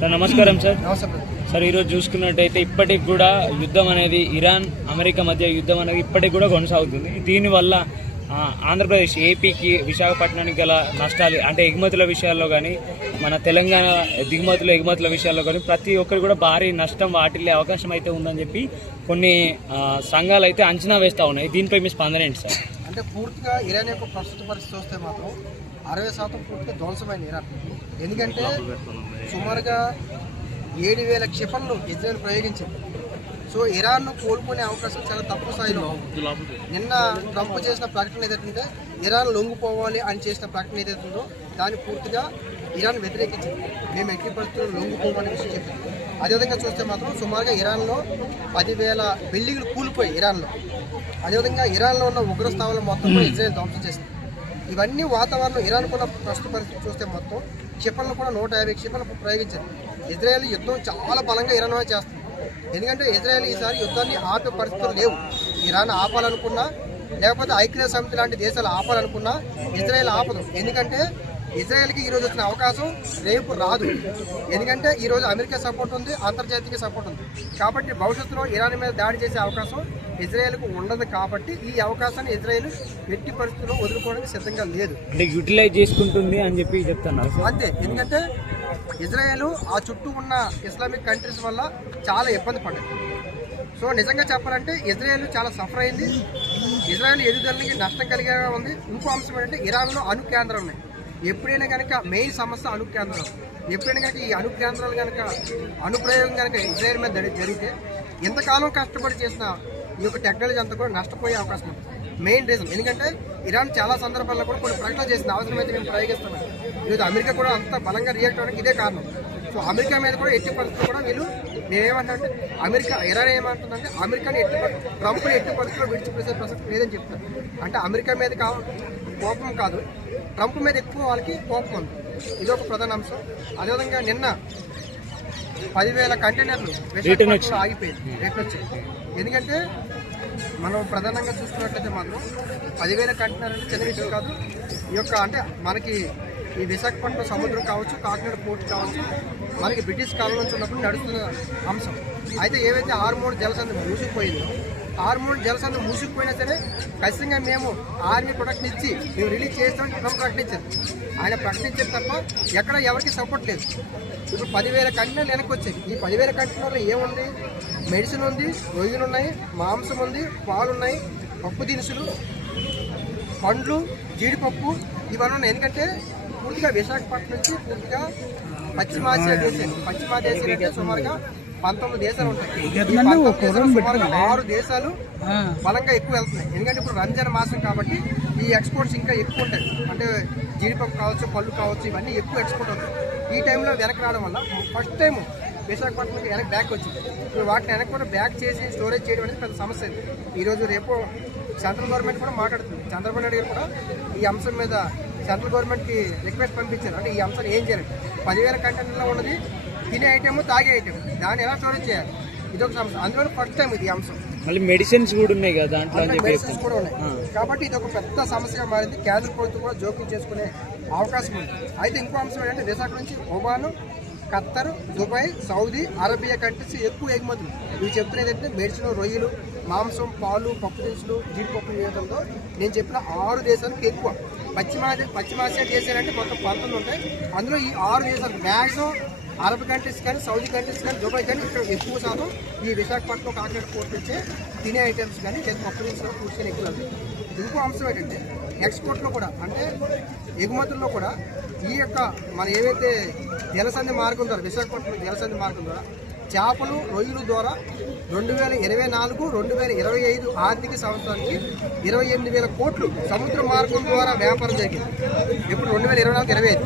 Sir నమస్కారం sir. నమస్తే sir ఈరోజు చూసుకున్నట్టయితే ఇప్పటికి కూడా యుద్ధం అనేది ఇరాన్ అమెరికా మధ్య యుద్ధం అనేది ఇప్పటికి కూడా కొనసాగుతుంది. దీనివల్ల ఆంధ్రప్రదేశ్ ఏపీకి విశాఖపట్నానికి గల నష్టాలు అంటే ఎగుమతుల విషయాల్లో కానీ మన తెలంగాణ ఎగుమతుల విషయాల్లో కానీ ప్రతి ఒక్కరు కూడా భారీ నష్టం వాటిల్లే అవకాశం అయితే ఉందని చెప్పి కొన్ని సంఘాలు అయితే అంచనా వేస్తూ ఉన్నాయి. దీనిపై మీ స్పందన ఏంటి సార్? అంటే పూర్తిగా ఇరాన్ యొక్క ప్రస్తుత పరిస్థితి చూస్తే మాత్రం 60% పూర్తిగా ధ్వంసమైన ఇరాన్. ఎందుకంటే సుమారుగా 7,000 క్షిపణులు ఇజ్రాయెల్ ప్రయోగించింది. సో ఇరాన్ను కోలుకునే అవకాశం చాలా తక్కువ స్థాయిలో. నిన్న ట్రంప్ చేసిన ప్రకటన ఏదైతుందో ఇరాన్ లొంగిపోవాలి అని చేసిన ప్రకటన ఏదైతుందో దాన్ని పూర్తిగా ఇరాన్ వ్యతిరేకించింది. మేము ఎట్టి పరిస్థితుల్లో లొంగిపోవాలనే విషయం చెప్పింది. అదేవిధంగా చూస్తే మాత్రం సుమారుగా ఇరాన్లో 10,000 బిల్డింగ్లు కూలిపోయి ఇరాన్లో. అదేవిధంగా ఇరాన్లో ఉన్న ఉగ్రస్థావరాలు మొత్తం కూడా ఇజ్రాయెల్ ధ్వంసం చేసింది. ఇవన్నీ వాతావరణం ఇరాన్ కూడా ప్రస్తుత పరిస్థితి చూస్తే మొత్తం క్షిపణులు కూడా 150 క్షిపణులు ప్రయోగించింది. ఇజ్రాయెల్ యుద్ధం చాలా బలంగా ఇరాన్ చేస్తుంది. ఎందుకంటే ఇజ్రాయెల్ ఈసారి యుద్ధాన్ని ఆపే పరిస్థితులు లేవు. ఇరాన్ ఆపాలనుకున్నా లేకపోతే ఐక్యరాజ్య సమితి లాంటి దేశాలు ఆపాలనుకున్నా ఇజ్రాయెల్ ఆపదు. ఎందుకంటే ఇజ్రాయెల్కి ఈరోజు వచ్చిన అవకాశం రేపు రాదు. ఎందుకంటే ఈరోజు అమెరికా సపోర్ట్ ఉంది, అంతర్జాతీయ సపోర్ట్ ఉంది. కాబట్టి భవిష్యత్తులో ఇరాన్ మీద దాడి చేసే అవకాశం ఇజ్రాయెల్కు ఉండదు. కాబట్టి ఈ అవకాశాన్ని ఇజ్రాయెల్ ఎట్టి పరిస్థితుల్లో వదులుకోవడానికి సిద్ధంగా లేదు. యూటిలైజ్ చేసుకుంటుంది అని చెప్పి చెప్తున్నారు అంతే. ఎందుకంటే ఇజ్రాయెల్ ఆ చుట్టూ ఉన్న ఇస్లామిక్ కంట్రీస్ వల్ల చాలా ఇబ్బంది పడ్డది. సో నిజంగా చెప్పాలంటే ఇజ్రాయెల్ చాలా సఫర్ అయింది. ఇజ్రాయెల్ ఎదుగుదలకి నష్టం కలిగేలా ఉంది. ఇంకో అంశం ఏంటంటే ఇరాన్లో అణు కేంద్రాలు ఉన్నాయి. ఎప్పుడైనా కనుక మెయిన్ సమస్య అణు కేంద్రాలు. ఎప్పుడైనా కనుక ఈ అణు కేంద్రాలు కనుక అణుప్రయోగం కనుక ఇజ్రాయెల్ మీద జరిగితే ఎంతకాలం కష్టపడి చేసిన ఈ యొక్క టెక్నాలజీ అంతా కూడా నష్టపోయే అవకాశం ఉంది. మెయిన్ రీజన్ ఎందుకంటే ఇరాన్ చాలా సందర్భాల్లో కూడా కొన్ని ప్రకటన చేసిన అవసరమైతే మేము ప్రయోగిస్తున్నాం. ఈరోజు అమెరికా కూడా అంత బలంగా రియాక్ట్ అవ్వడానికి ఇదే కారణం. సో అమెరికా మీద కూడా ఎట్టి పరిస్థితులు కూడా వీళ్ళు మేమేమంటే ఇరాన్ ఏమంటుందంటే అమెరికాని ట్రంప్ని ఎట్టి పరిస్థితుల్లో విడిచిపెట్టే ప్రసక్తి లేదని చెప్తారు. అంటే అమెరికా మీద కోపం కాదు, ట్రంప్ మీద ఎక్కువ వాళ్ళకి కోపం ఉంది. ఇదొక ప్రధాన అంశం. అదేవిధంగా నిన్న 10,000 కంటైనర్లు ఆగిపోయింది, రేట్లు వచ్చాయి. ఎందుకంటే మనం ప్రధానంగా చూసుకున్నట్లయితే మాత్రం 10,000 కంటైనర్ అంటే చిన్న విషయం కాదు. ఈ యొక్క అంటే మనకి ఈ విశాఖపట్నం సముద్రం కావచ్చు, కాకినాడ పోర్ట్ కావచ్చు, మనకి బ్రిటిష్ కాలం నుంచి ఉన్నప్పుడు నడుస్తున్న అంశం. అయితే ఏవైతే హార్మోన్ జలసంధి మూసుకుపోయిందో హార్మోన్ జలసంధి మూసుకుపోయినా సరే ఖచ్చితంగా మేము ఆర్మీ ప్రొడక్షన్ ఇచ్చి మేము రిలీజ్ చేస్తామని ట్రంప్ ప్రకటించారు. ఆయన ప్రకటించారు తప్ప ఎక్కడ ఎవరికి సపోర్ట్ లేదు. ఇప్పుడు 10,000 కంటైనర్లు వెనక్కి వచ్చాయి. ఈ 10,000 కంటైనర్లు ఏముంది? మెడిసిన్ ఉంది, రొయ్యలు ఉన్నాయి, మాంసం ఉంది, పాలు ఉన్నాయి, పప్పు దినుసులు, పండ్లు, జీడిపప్పు ఇవన్నీ ఉన్నాయి. ఎందుకంటే పూర్తిగా విశాఖపట్నం నుంచి పూర్తిగా పశ్చిమాసియా దేశాలు అంటే సుమారుగా 19 దేశాలు ఉంటాయి. 6 దేశాలు బలంగా ఎక్కువ వెళ్తున్నాయి. ఎందుకంటే ఇప్పుడు రంజాన్ మాసం కాబట్టి ఈ ఎక్స్పోర్ట్స్ ఇంకా ఎక్కువ ఉంటాయి. అంటే జీడిపప్పు కావచ్చు, పళ్ళు కావచ్చు, ఇవన్నీ ఎక్కువ ఎక్స్పోర్ట్ అవుతాయి. ఈ టైంలో వెనక్కి రావడం వల్ల ఫస్ట్ టైం విశాఖపట్నంకి వెనక్కి బ్యాక్ వచ్చింది. ఇప్పుడు వాటిని వెనక్కి కూడా బ్యాక్ చేసి స్టోరేజ్ చేయడం అనేది పెద్ద సమస్య. ఈరోజు రేపు సెంట్రల్ గవర్నమెంట్ కూడా మాట్లాడుతుంది. చంద్రబాబు నాయుడు గారు కూడా ఈ అంశం మీద సెంట్రల్ గవర్నమెంట్కి రిక్వెస్ట్ పంపించారు. అంటే ఈ అంశాన్ని ఏం చేయాలి? 10,000 కంటైనర్లో ఉన్నది తినే ఐటెము, తాగే ఐటెం, దాన్ని ఎలా స్టోరేజ్ చేయాలి? ఇదొక సమస్య. అందులో ఫస్ట్ టైం ఇది అంశం. మళ్ళీ మెడిసిన్స్ కూడా ఉన్నాయి కదా, దాంట్లో మెడిసిన్స్ కూడా ఉన్నాయి. కాబట్టి ఇది ఒక పెద్ద సమస్యగా మారింది. కేంద్ర ప్రభుత్వం కూడా జోక్యం చేసుకునే అవకాశం ఉంది. అయితే ఇంకో అంశం ఏంటంటే విశాఖ నుంచి Oman, Qatar, Dubai, Saudi Arabia countries ఎక్కువ ఎగుమతులు. ఇవి చెప్తున్నది ఏంటంటే మెడిసిన్, రొయ్యలు, మాంసం, పాలు, పప్పు దినుసులు, జీడిపప్పు వేయడంతో నేను చెప్పిన 6 దేశాలకు ఎక్కువ. పశ్చిమాసియా దేశాలు అంటే మొత్తం 19 ఉంటాయి. అందులో ఈ 6 దేశాలు మ్యాక్సిమం అరబ్ కంట్రీస్ కానీ, సౌదీ కంట్రీస్ కానీ, దుబాయ్ కానీ ఇక్కడ ఎక్కువ శాతం ఈ విశాఖపట్నం, కాకినాడ పోర్ట్ నుంచే తినే ఐటమ్స్ కానీ లేదా పప్పు దినుసులు కూర్చొని ఎక్కువ. ఇంకో అంశం ఏంటంటే ఎక్స్పోర్ట్లో కూడా అంటే ఎగుమతుల్లో కూడా ఈ యొక్క మన ఏవైతే జలసంధి మార్గం ద్వారా విశాఖపట్నం జలసంధి మార్గం ద్వారా చేపలు, రొయ్యలు ద్వారా 2024-2025 ఆర్థిక సంవత్సరానికి 28,000 కోట్లు సముద్ర మార్గం ద్వారా వ్యాపారం జరిగింది. ఇప్పుడు 2024-25